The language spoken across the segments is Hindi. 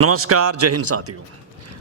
नमस्कार, जय हिंद साथियों।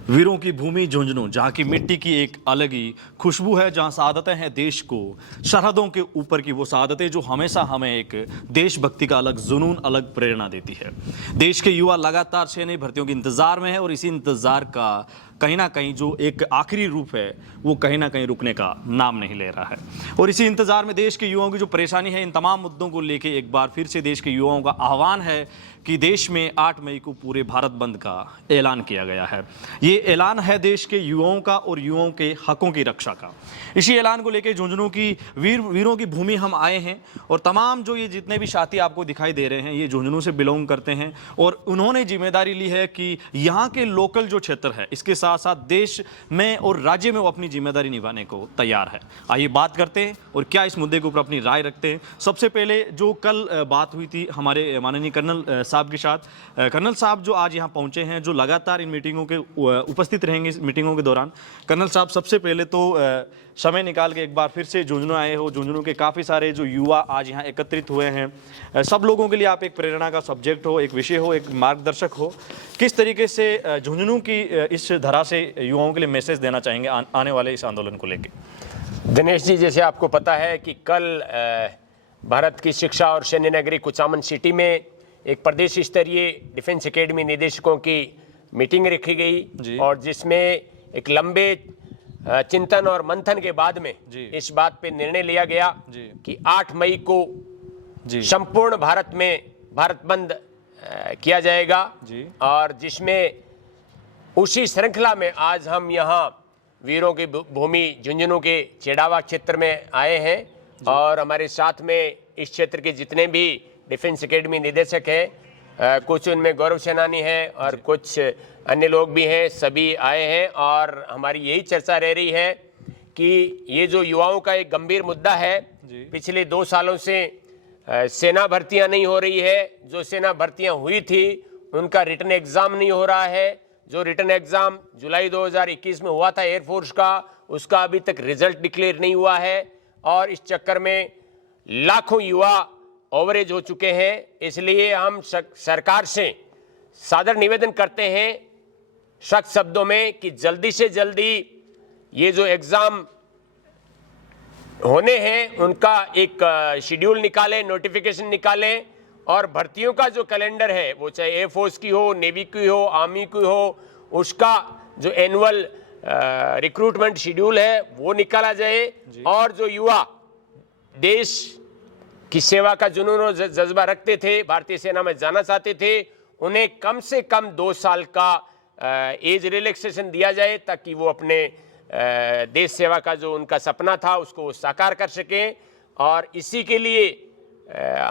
वीरों की भूमि झुंझुनू, जहाँ की मिट्टी की एक अलग ही खुशबू है, जहाँ शहादतें हैं देश को सरहदों के ऊपर की वो शहादतें जो हमेशा हमें एक देशभक्ति का अलग जुनून, अलग प्रेरणा देती है। देश के युवा लगातार सेना भर्तियों के इंतजार में है और इसी इंतजार का कहीं ना कहीं जो एक आखिरी रूप है वो कहीं ना कहीं रुकने का नाम नहीं ले रहा है। और इसी इंतजार में देश के युवाओं की जो परेशानी है, इन तमाम मुद्दों को लेके एक बार फिर से देश के युवाओं का आह्वान है कि देश में 8 मई को पूरे भारत बंद का ऐलान किया गया है। ये ऐलान है देश के युवाओं का और युवाओं के हकों की रक्षा का। इसी ऐलान को लेकर झुंझुनू की वीरों की भूमि हम आए हैं और तमाम जो ये जितने भी साथी आपको दिखाई दे रहे हैं ये झुंझुनू से बिलोंग करते हैं और उन्होंने जिम्मेदारी ली है कि यहाँ के लोकल जो क्षेत्र है इसके साथ साथ देश में और राज्य में वो अपनी जिम्मेदारी निभाने को तैयार है। आइए बात करते हैं और क्या इस मुद्दे के ऊपर अपनी राय रखते हैं। सबसे पहले जो कल बात हुई थी हमारे माननीय कर्नल साहब के साथ, कर्नल साहब जो आज यहाँ पहुँचे हैं, जो लगातार इन मीटिंगों के उपस्थित रहेंगे इस मीटिंगों के दौरान। कर्नल साहब, सबसे पहले तो समय निकाल के एक बार फिर से झुंझुनू आए हो। झुंझुनू के काफ़ी सारे जो युवा आज यहाँ एकत्रित हुए हैं, सब लोगों के लिए आप एक प्रेरणा का सब्जेक्ट हो, एक विषय हो, एक मार्गदर्शक हो। किस तरीके से झुंझुनू की इस धरा से युवाओं के लिए मैसेज देना चाहेंगे आने वाले इस आंदोलन को लेकर? दिनेश जी, जैसे आपको पता है कि कल भारत की शिक्षा और सैन्य नगरी कुचामन सिटी में एक प्रदेश स्तरीय डिफेंस एकेडमी निदेशकों की मीटिंग रखी गई और जिसमें एक लंबे चिंतन और मंथन के बाद में इस बात पे निर्णय लिया गया कि 8 मई को संपूर्ण भारत में भारत बंद किया जाएगा और जिसमें उसी श्रृंखला में आज हम यहाँ वीरों की भूमि झुंझुनू के चेडावा क्षेत्र में आए हैं और हमारे साथ में इस क्षेत्र के जितने भी डिफेंस एकेडमी निदेशक हैं, कुछ उनमें गौरव सेनानी हैं और कुछ अन्य लोग भी हैं, सभी आए हैं और हमारी यही चर्चा रह रही है कि ये जो युवाओं का एक गंभीर मुद्दा है, पिछले 2 सालों से सेना भर्तियां नहीं हो रही है। जो सेना भर्तियां हुई थी उनका रिटन एग्जाम नहीं हो रहा है। जो रिटन एग्जाम जुलाई 2021 में हुआ था एयरफोर्स का, उसका अभी तक रिजल्ट डिक्लेयर नहीं हुआ है और इस चक्कर में लाखों युवा ओवरेज हो चुके हैं। इसलिए हम सरकार से सादर निवेदन करते हैं सख्त शब्दों में कि जल्दी से जल्दी ये जो एग्जाम होने हैं उनका एक शेड्यूल निकालें, नोटिफिकेशन निकालें और भर्तियों का जो कैलेंडर है वो चाहे एयरफोर्स की हो, नेवी की हो, आर्मी की हो, उसका जो एनुअल रिक्रूटमेंट शेड्यूल है वो निकाला जाए और जो युवा देश की सेवा का जुनून और जज्बा रखते थे, भारतीय सेना में जाना चाहते थे, उन्हें कम से कम 2 साल का एज रिलैक्सेशन दिया जाए ताकि वो अपने देश सेवा का जो उनका सपना था उसको वो साकार कर सकें। और इसी के लिए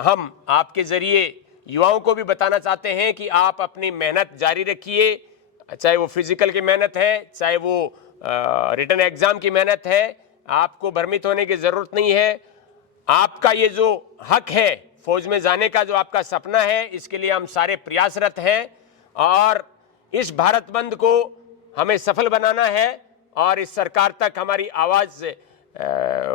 हम आपके जरिए युवाओं को भी बताना चाहते हैं कि आप अपनी मेहनत जारी रखिए, चाहे वो फिजिकल की मेहनत है, चाहे वो रिटन एग्जाम की मेहनत है। आपको भ्रमित होने की ज़रूरत नहीं है। आपका ये जो हक है फौज में जाने का, जो आपका सपना है, इसके लिए हम सारे प्रयासरत हैं और इस भारत बंद को हमें सफल बनाना है और इस सरकार तक हमारी आवाज़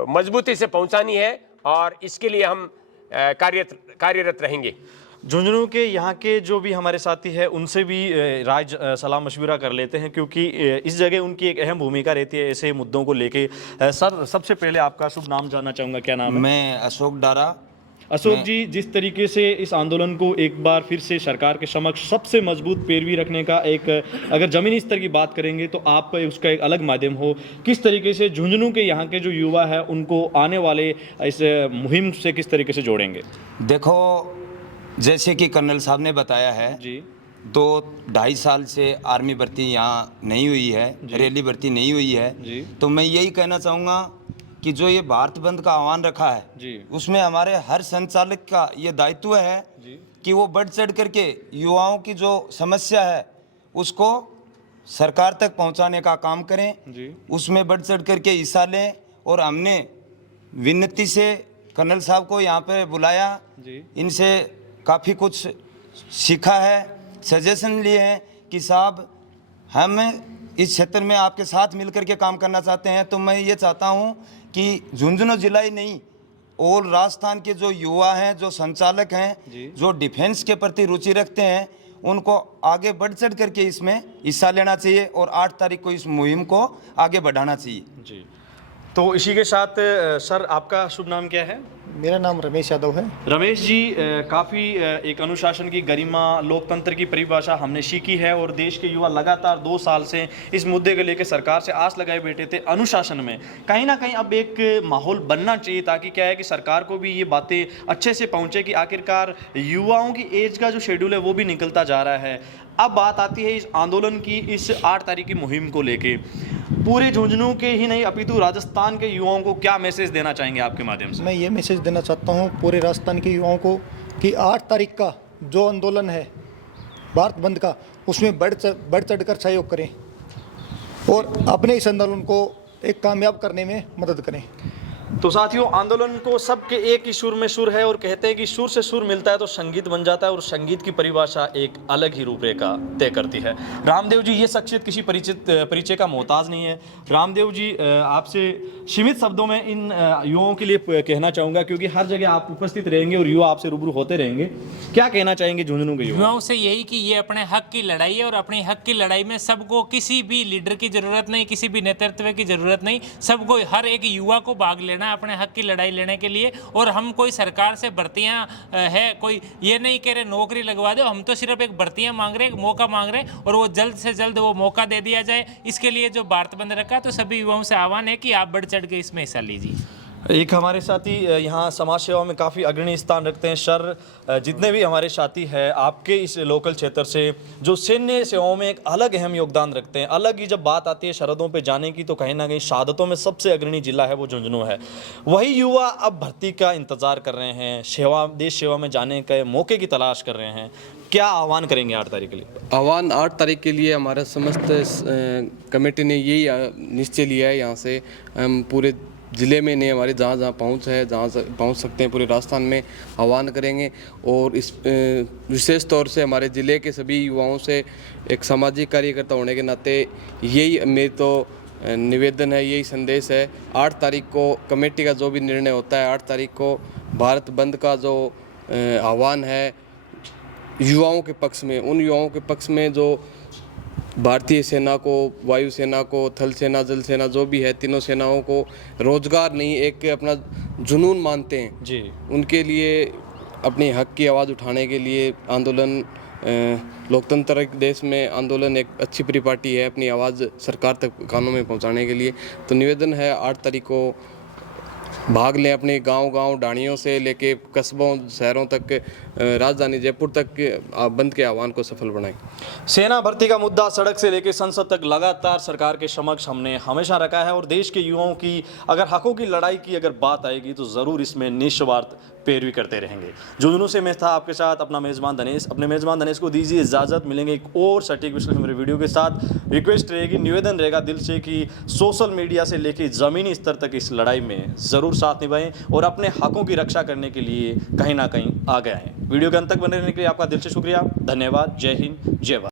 मजबूती से पहुंचानी है और इसके लिए हम कार्यरत रहेंगे। झुंझुनू के यहाँ के जो भी हमारे साथी हैं उनसे भी राय सलाह मशविरा कर लेते हैं क्योंकि इस जगह उनकी एक अहम भूमिका रहती है ऐसे मुद्दों को लेके। सर, सबसे पहले आपका शुभ नाम जानना चाहूँगा, क्या नाम है? मैं अशोक डारा। अशोक जी, जिस तरीके से इस आंदोलन को एक बार फिर से सरकार के समक्ष सबसे मजबूत पैरवी रखने का एक, अगर जमीनी स्तर की बात करेंगे तो आप उसका एक अलग माध्यम हो, किस तरीके से झुंझुनू के यहाँ के जो युवा है उनको आने वाले इस मुहिम से किस तरीके से जोड़ेंगे? देखो, जैसे कि कर्नल साहब ने बताया है जी, 2-2.5 साल से आर्मी भर्ती यहाँ नहीं हुई है, रैली भर्ती नहीं हुई है जी। तो मैं यही कहना चाहूँगा कि जो ये भारत बंद का आह्वान रखा है जी, उसमें हमारे हर संचालक का ये दायित्व है जी, कि वो बढ़ चढ़ करके युवाओं की जो समस्या है उसको सरकार तक पहुंचाने का काम करें जी, उसमें बढ़ चढ़ करके हिस्सा लें। और हमने विनती से कर्नल साहब को यहाँ पे बुलाया, जी, इनसे काफ़ी कुछ सीखा है, सजेशन लिए हैं कि साहब हम इस क्षेत्र में आपके साथ मिलकर के काम करना चाहते हैं। तो मैं ये चाहता हूँ कि झुंझुनू जिला ही नहीं और राजस्थान के जो युवा हैं, जो संचालक हैं, जो डिफेंस के प्रति रुचि रखते हैं, उनको आगे बढ़ चढ़ करके इसमें हिस्सा लेना चाहिए और 8 तारीख को इस मुहिम को आगे बढ़ाना चाहिए। जी, तो इसी के साथ सर आपका शुभ नाम क्या है? मेरा नाम रमेश यादव है। रमेश जी, काफ़ी एक अनुशासन की गरिमा, लोकतंत्र की परिभाषा हमने सीखी है और देश के युवा लगातार 2 साल से इस मुद्दे को लेकर सरकार से आस लगाए बैठे थे। अनुशासन में कहीं ना कहीं अब एक माहौल बनना चाहिए ताकि क्या है कि सरकार को भी ये बातें अच्छे से पहुंचे कि आखिरकार युवाओं की एज का जो शेड्यूल है वो भी निकलता जा रहा है। अब बात आती है इस आंदोलन की, इस 8 तारीख की मुहिम को लेके पूरे झुंझुनू के ही नहीं अपितु राजस्थान के युवाओं को क्या मैसेज देना चाहेंगे आपके माध्यम से? मैं ये मैसेज देना चाहता हूँ पूरे राजस्थान के युवाओं को कि 8 तारीख का जो आंदोलन है भारत बंद का, उसमें बढ़ चढ़ कर सहयोग करें और अपने इस आंदोलन को एक कामयाब करने में मदद करें। तो साथियों, आंदोलन को सबके एक ही सुर में सुर है और कहते हैं कि सुर से सुर मिलता है तो संगीत बन जाता है और संगीत की परिभाषा एक अलग ही रूपरेखा तय करती है। रामदेव जी, ये शख्सियत किसी परिचय का मोहताज नहीं है। रामदेव जी, आपसे सीमित शब्दों में इन युवाओं के लिए कहना चाहूँगा, क्योंकि हर जगह आप उपस्थित रहेंगे और युवा आपसे रूबरू होते रहेंगे, क्या कहना चाहेंगे झुंझुनू के युवाओं से? यही कि ये अपने हक की लड़ाई है और अपने हक की लड़ाई में सबको किसी भी लीडर की जरूरत नहीं, किसी भी नेतृत्व की जरूरत नहीं, सबको हर एक युवा को भाग लेना है अपने हक की लड़ाई लेने के लिए। और हम कोई सरकार से भर्तियां है, कोई ये नहीं कह रहे नौकरी लगवा दो, हम तो सिर्फ एक भर्तियां मांग रहे हैं, एक मौका मांग रहे हैं और वो जल्द से जल्द वो मौका दे दिया जाए। इसके लिए जो भारत बंद रखा है, तो सभी युवाओं से आह्वान है कि आप बढ़ चढ़ के इसमें हिस्सा लीजिए। एक हमारे साथी यहाँ समाज सेवा में काफ़ी अग्रणी स्थान रखते हैं। सर, जितने भी हमारे साथी हैं आपके इस लोकल क्षेत्र से जो सैन्य सेवाओं में एक अलग अहम योगदान रखते हैं, अलग ही जब बात आती है सरहदों पे जाने की तो कहीं ना कहीं शहादतों में सबसे अग्रणी जिला है वो झुंझुनू है। वही युवा अब भर्ती का इंतज़ार कर रहे हैं, देश सेवा में जाने के मौके की तलाश कर रहे हैं, क्या आह्वान करेंगे 8 तारीख के लिए? आह्वान 8 तारीख के लिए हमारा समस्त कमेटी ने यही निश्चय लिया है। यहाँ से हम पूरे ज़िले में नहीं, हमारे जहाँ जहाँ पहुँच है, जहाँ पहुँच सकते हैं पूरे राजस्थान में आह्वान करेंगे। और इस विशेष तौर से हमारे ज़िले के सभी युवाओं से एक सामाजिक कार्यकर्ता होने के नाते यही मेरी तो निवेदन है, यही संदेश है। 8 तारीख को कमेटी का जो भी निर्णय होता है, 8 तारीख को भारत बंद का जो आह्वान है युवाओं के पक्ष में, उन युवाओं के पक्ष में जो भारतीय सेना को, वायुसेना को, थल सेना, जल सेना जो भी है, तीनों सेनाओं को रोजगार नहीं एक अपना जुनून मानते हैं जी, उनके लिए अपने हक की आवाज़ उठाने के लिए आंदोलन, लोकतंत्र देश में आंदोलन एक अच्छी परिपाटी है अपनी आवाज़ सरकार तक, कानों में पहुंचाने के लिए। तो निवेदन है 8 तारीख को भाग लें, अपने गांव ढाणियों से लेके कस्बों, शहरों तक, राजधानी जयपुर तक बंद के आह्वान को सफल बनाएं। सेना भर्ती का मुद्दा सड़क से लेकर संसद तक लगातार सरकार के समक्ष हमने हमेशा रखा है और देश के युवाओं की अगर हकों की लड़ाई की अगर बात आएगी तो ज़रूर इसमें निस्वार्थ पैरवी करते रहेंगे। झुंझुनू से मैं था आपके साथ अपना मेज़बान धनेश। अपने मेज़बान धनेश को दीजिए इजाज़त, मिलेंगे एक और सटीक विश्लेषण मेरे वीडियो के साथ। रिक्वेस्ट रहेगी, निवेदन रहेगा दिल से कि सोशल मीडिया से लेकर ज़मीनी स्तर तक इस लड़ाई में ज़रूर साथ निभाएं और अपने हकों की रक्षा करने के लिए कहीं ना कहीं आगे आएँ। वीडियो के अंत तक बने रहने के लिए आपका दिल से शुक्रिया, धन्यवाद। जय हिंद, जय भारत।